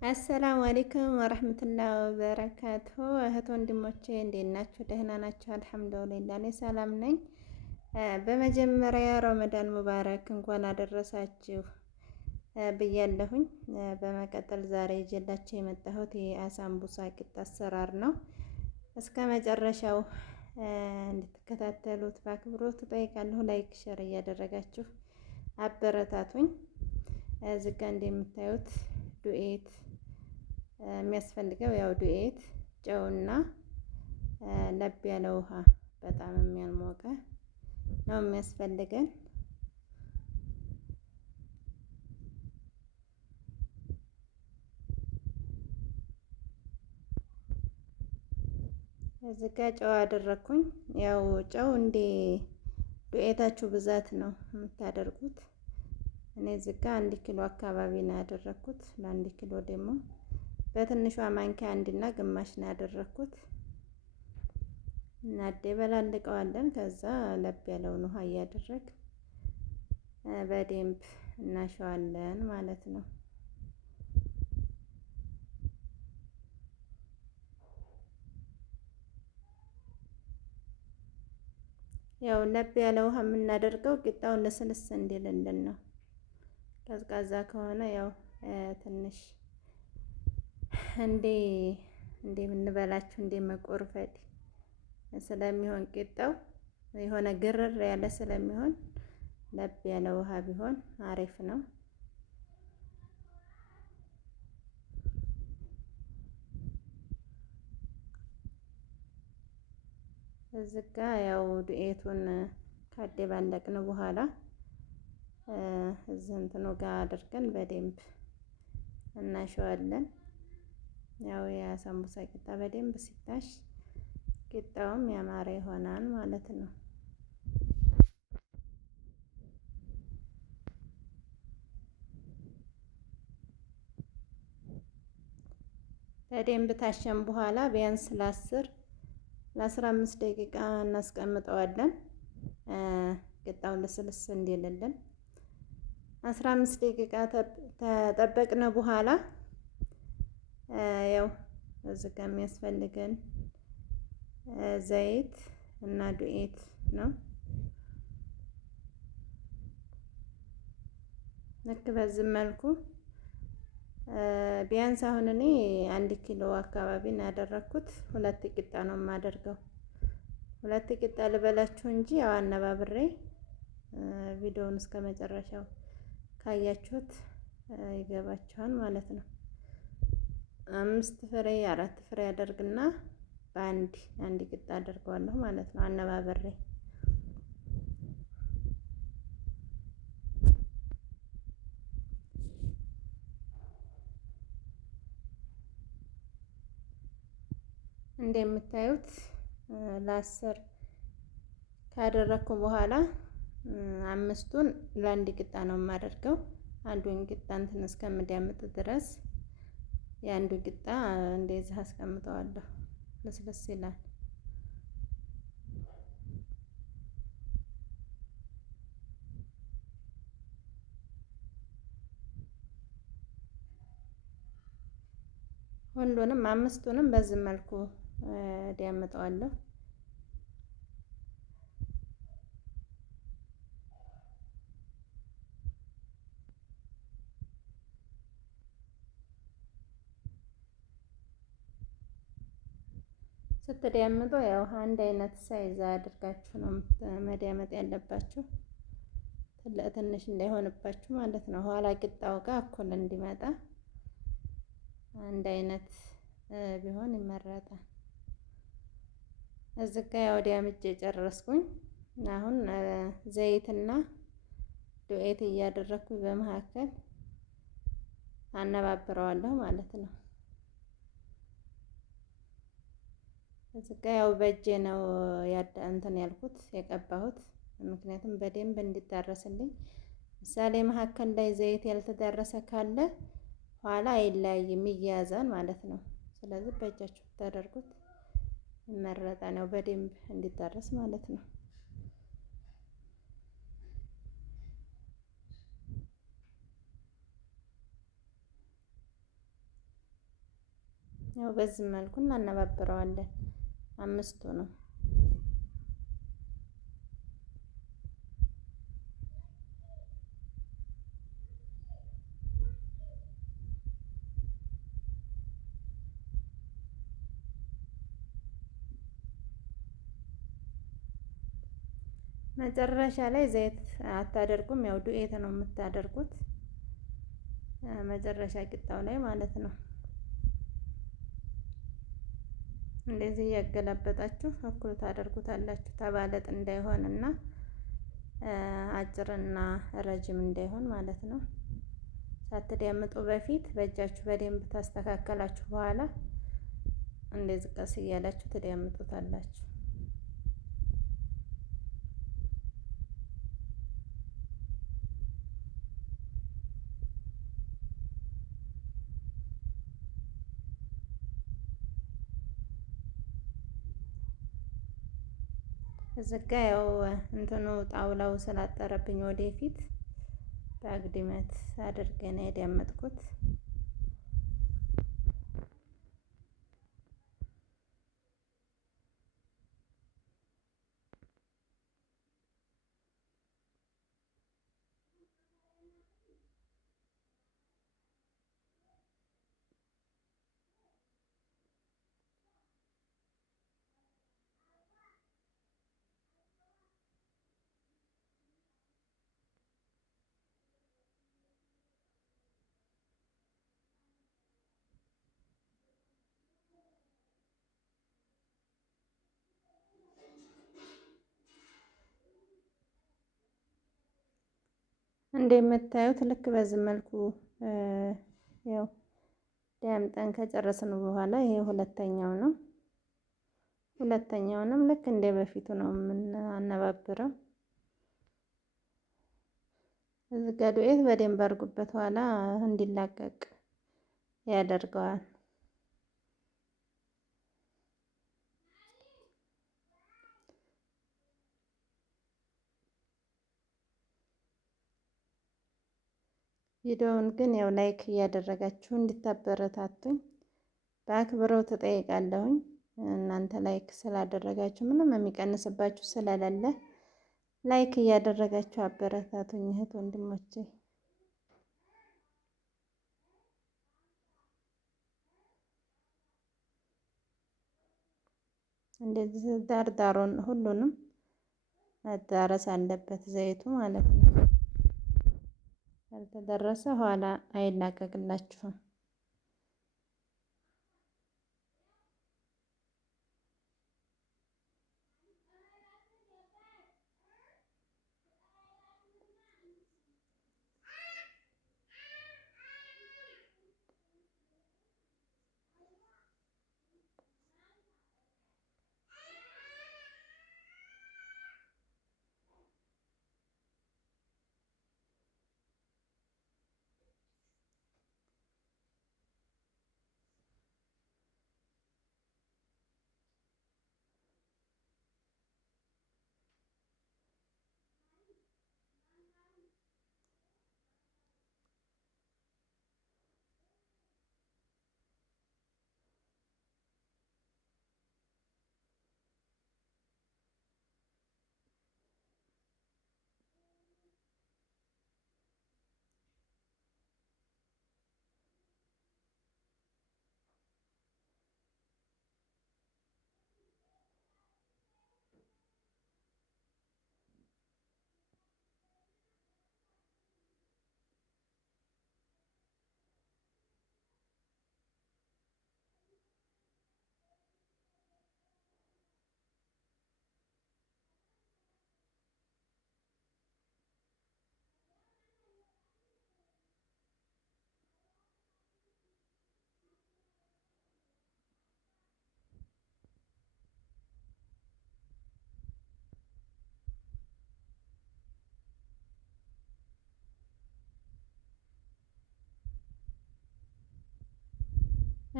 አሰላሙ አለይኩም ወረህመቱላሂ ወበረካቱሁ። እህት ወንድሞቼ እንዴት ናችሁ? ደህና ናችሁ? አልሐምዱሊላህ እኔ ሰላም ነኝ። በመጀመሪያ ረመዳን ሙባረክ እንኳን አደረሳችሁ ብያለሁኝ። በመቀጠል ዛሬ ይዤላችሁ የመጣሁት የአሳምቡሳ ቂጣ አሰራር ነው። እስከ መጨረሻው እንድትከታተሉት በአክብሮት እጠይቃለሁ። ላይክ ሸር እያደረጋችሁ አበረታቱኝ። እዚህ ጋ እንደምታዩት ዱቄት የሚያስፈልገው ያው ዱቄት፣ ጨውና ለብ ያለ ውሃ በጣም የሚያልሞቀ ነው የሚያስፈልገን። እዚህ ጋ ጨው አደረኩኝ። ያው ጨው እንደ ዱቄታችሁ ብዛት ነው የምታደርጉት። እኔ እዚህ ጋ 1 ኪሎ አካባቢ ነው ያደረኩት። ለ1 ኪሎ ደግሞ በትንሿ ማንኪያ 1 ግማሽ ነው ያደረኩት። እናደበላልቀዋለን። ከዛ ለብ ያለውን ውሃ እያደረግ በደንብ እናሸዋለን ማለት ነው። ያው ለብ ያለ ውሃ የምናደርገው ቂጣውን ልስልስ እንዲልልን ነው። ቀዝቃዛ ከሆነ ያው ትንሽ እንዴ የምንበላችሁ እንደ መቆርፈድ ስለሚሆን ቂጣው የሆነ ግርር ያለ ስለሚሆን ለብ ያለ ውሃ ቢሆን አሪፍ ነው። እዚህ ጋ ያው ዱቄቱን ካደባለቅን በኋላ እዚህ እንትኑ ጋር አድርገን በደንብ እናሸዋለን። ያው የአሳምቡሳ ቂጣ በደንብ ሲታሽ ቂጣውም ያማረ ይሆናል ማለት ነው። በደንብ ታሸን በኋላ ቢያንስ ለ15 ደቂቃ እናስቀምጠዋለን። ቂጣውን ልስልስ እንዲልልን 15 ደቂቃ ተጠበቅነ በኋላ ያው እዚህ ጋር የሚያስፈልገን ዘይት እና ዱቄት ነው። ልክ በዚህ መልኩ ቢያንስ አሁን እኔ 1 ኪሎ አካባቢ ነው ያደረኩት። 2 ቂጣ ነው የማደርገው። 2 ቂጣ ልበላችሁ እንጂ ያው አነባብሬ ቪዲዮውን እስከ መጨረሻው ካያችሁት ይገባችኋል ማለት ነው። 5 ፍሬ 4 ፍሬ አደርግና አንድ ቂጣ አደርገዋለሁ ማለት ነው አነባብሬ። እንደምታዩት ለ10 ካደረኩ በኋላ 5ቱን ለ1 ቂጣ ነው የማደርገው። አንዱን ቂጣ እንትን እስከምዳምጥ ድረስ የአንዱ ቂጣ እንደዚህ አስቀምጠዋለሁ። ለስለስ ይላል። ሁሉንም 5ቱንም በዚህ መልኩ ዳምጠዋለሁ። ስትዳምጡ ያው አንድ አይነት ሳይዝ አድርጋችሁ ነው መዳመጥ ያለባችሁ። ትንሽ እንዳይሆንባችሁ ማለት ነው። ኋላ ቂጣው ጋር እኩል እንዲመጣ አንድ አይነት ቢሆን ይመረጣል። እዚህ ጋ ያው ዳምጬ ጨረስኩኝ። አሁን ዘይትና ዱቄት እያደረኩኝ በመካከል አነባብረዋለሁ ማለት ነው። እዚህ ጋ ያው በእጄ ነው እንትን ያልኩት የቀባሁት፣ ምክንያቱም በደንብ እንዲዳረስልኝ። ምሳሌ መካከል ላይ ዘይት ያልተዳረሰ ካለ ኋላ አይለያይም፣ ይያያዛል ማለት ነው። ስለዚህ በእጃችሁ ብታደርጉት ይመረጣ ነው፣ በደንብ እንዲዳረስ ማለት ነው። ያው በዚህ መልኩ እናነባብረዋለን። አምስቱ ነው። መጨረሻ ላይ ዘይት አታደርጉም። ያው ዱቄት ነው የምታደርጉት መጨረሻ ቂጣው ላይ ማለት ነው። እንደዚህ እያገላበጣችሁ እኩል ታደርጉታላችሁ። ተባለጥ እንዳይሆንና አጭርና ረጅም እንዳይሆን ማለት ነው። ሳትዳምጡ በፊት በእጃችሁ በደንብ ታስተካከላችሁ በኋላ እንደዚህ ቀስ እያላችሁ ትዳምጡታላችሁ። እዚህ ጋ ያው እንትኑ ጣውላው ስላጠረብኝ ወደፊት በአግድመት አድርገን ያዳመጥኩት። እንደምታዩት ልክ በዚህ መልኩ ያው ዳምጠን ከጨረስን በኋላ ይሄ ሁለተኛው ነው። ሁለተኛውንም ልክ እንደ በፊቱ ነው የምናነባብረው። እዚህ ጋ ዱቄት በደንብ አድርጉበት፣ ኋላ እንዲላቀቅ ያደርገዋል። ቪዲዮውን ግን ያው ላይክ እያደረጋችሁ እንድታበረታቱኝ በአክብሮት እጠይቃለሁኝ። እናንተ ላይክ ስላደረጋችሁ ምንም የሚቀንስባችሁ ስለሌለ ላይክ እያደረጋችሁ አበረታቱኝ እህት ወንድሞቼ። እንደዚህ ዳርዳሩን ሁሉንም መዳረስ አለበት ዘይቱ ማለት ነው። ያልተደረሰ ኋላ አይላቀቅላችሁም።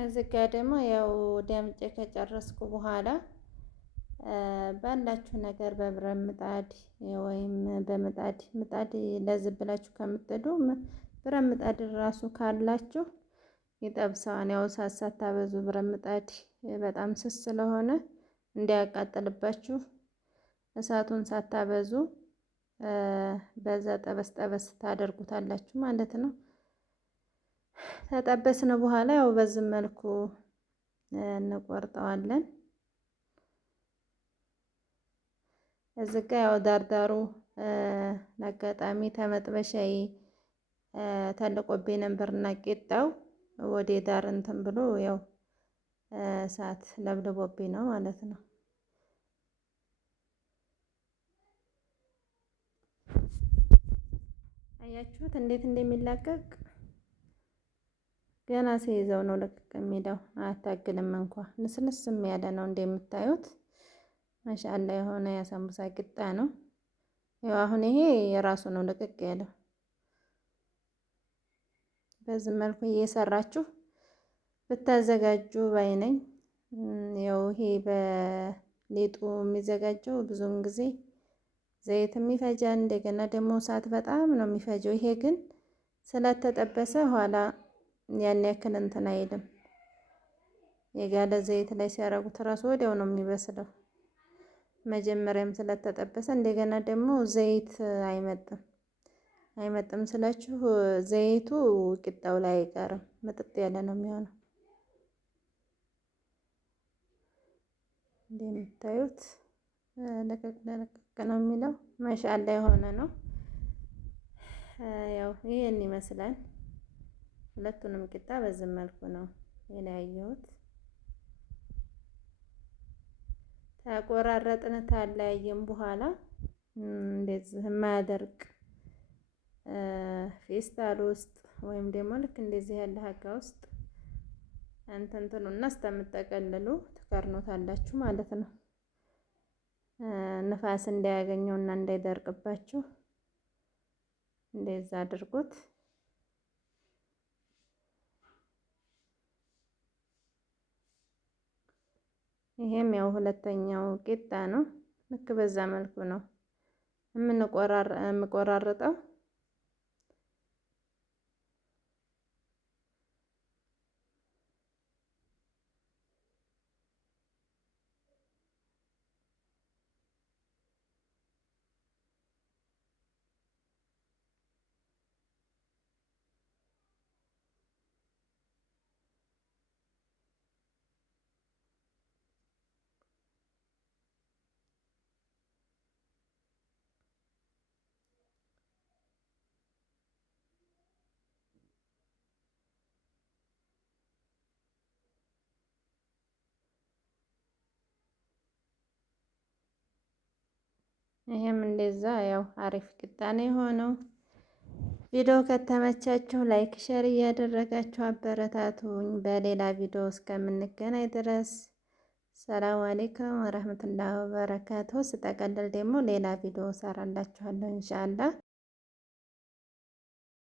እዚህ ጋ ደግሞ ያው ዳምጬ ከጨረስኩ በኋላ ባላችሁ ነገር በብረት ምጣድ ወይም ምጣድ ለዝብ ብላችሁ ከምትጥዱ ብረት ምጣድ ራሱ ካላችሁ ይጠብሰዋል። ያው እሳት ሳታበዙ ብረት ምጣድ በጣም ስስ ስለሆነ እንዳያቃጥልባችሁ እሳቱን ሳታበዙ በዛ ጠበስ ጠበስ ታደርጉታላችሁ ማለት ነው። ተጠበስነ በኋላ ያው በዚህ መልኩ እንቆርጠዋለን። እዚህ ጋ ያው ዳርዳሩ አጋጣሚ ተመጥበሻዬ ተልቆብኝ ነበርና ቂጣው ወደ ዳር እንትን ብሎ ያው እሳት ለብልቦብኝ ነው ማለት ነው። አያችሁት እንዴት እንደሚላቀቅ ገና ሲይዘው ነው ልቅቅ የሚለው። አያታግልም እንኳ ንስንስም ያለ ነው እንደምታዩት። ማሻአላ የሆነ የሳምቡሳ ቂጣ ነው። ያው አሁን ይሄ የራሱ ነው ልቅቅ ያለው። በዚህ መልኩ እየሰራችሁ ብታዘጋጁ ባይ ነኝ። ያው ይሄ በሊጡ የሚዘጋጀው ብዙውን ጊዜ ዘይት የሚፈጃል፣ እንደገና ደግሞ እሳት በጣም ነው የሚፈጀው። ይሄ ግን ስለተጠበሰ ኋላ ያን ያክል እንትን አይልም። የጋለ ዘይት ላይ ሲያረጉት እራሱ ወዲያው ነው የሚበስለው። መጀመሪያም ስለተጠበሰ እንደገና ደግሞ ዘይት አይመጥም ስላችሁ ዘይቱ ቂጣው ላይ አይቀርም፣ ምጥጥ ያለ ነው የሚሆነው። እንደምታዩት ለቀቅ ለቀቅ ነው የሚለው። ማሻአላ የሆነ ነው። ያው ይሄን ይመስላል። ሁለቱንም ቂጣ በዚህ መልኩ ነው የለያየሁት። ተቆራረጥን ታለያየን በኋላ እንደዚህ የማያደርቅ ፌስታል ውስጥ ወይም ደግሞ ልክ እንደዚህ ያለ ሀጋ ውስጥ እንትኑና እስከምጠቀልሉ ትከርኖታላችሁ ማለት ነው። ንፋስ እንዳያገኘውና እንዳይደርቅባችሁ እንደዛ አድርጉት። ይሄም ያው ሁለተኛው ቂጣ ነው። ልክ በዛ መልኩ ነው የምቆራርጠው። ይሄም እንደዛ ያው አሪፍ ቂጣ ነው የሆነው። ቪዲዮ ከተመቻችሁ ላይክ ሼር እያደረጋችሁ አበረታቱኝ። በሌላ ቪዲዮ እስከምንገናኝ ድረስ ሰላም አለይኩም ወራህመቱላሂ ወበረካቱ። ስጠቀልል ደግሞ ሌላ ቪዲዮ ሰራላችኋለሁ ኢንሻአላህ።